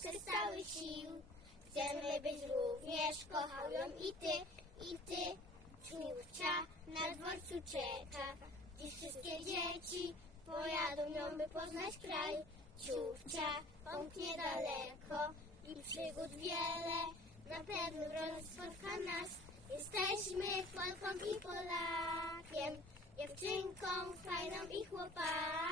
przez cały sił. Chcemy być również, kochał ją i ty, i ty. Śmiurcia na dworcu czeka, dziś wszystkie dzieci pojadą ją, by poznać kraj. Ciurcia pomknie daleko i przygód wiele, na pewno drodze spotka nas. Jesteśmy Polką i Polakiem, dziewczynką fajną i chłopakiem.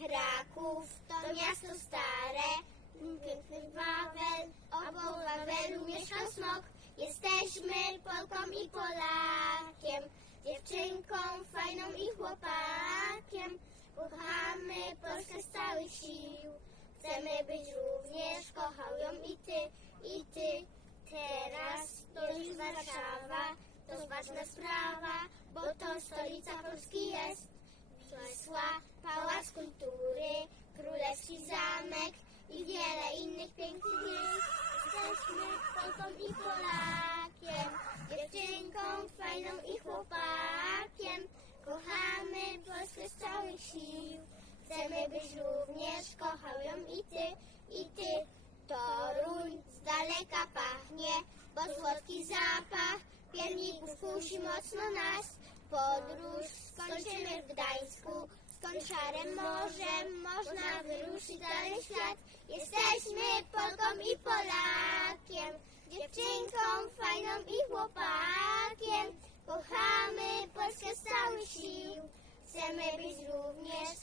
Kraków to miasto stare, piękny Wawel, obok Wawelu mieszkał smok. Jesteśmy Polką i Polakiem, dziewczynką fajną i chłopakiem. Kochamy Polskę z całych sił. Chcemy być również, kochał ją i ty, i ty. Teraz to już Warszawa, to ważna sprawa, bo to stolica Polski jest. Wisła, Pałac Kultury, Królewski Zamek i wiele innych pięknych miejsc. Jesteśmy Polką i Polakiem, dziewczynką fajną i chłopakiem. Kochamy Polskę z całych sił. Chcemy być również, kochał ją i ty, i ty. Toruń z daleka pachnie, bo słodki zapach pierników kusi mocno nas. Podróż skończymy w Gdańsku, skąd szarym morzem można wyruszyć dalej świat. Jesteśmy Polką i Polakiem, dziewczynką fajną i chłopakiem. Kochamy Polskę z całych sił. Chcemy być również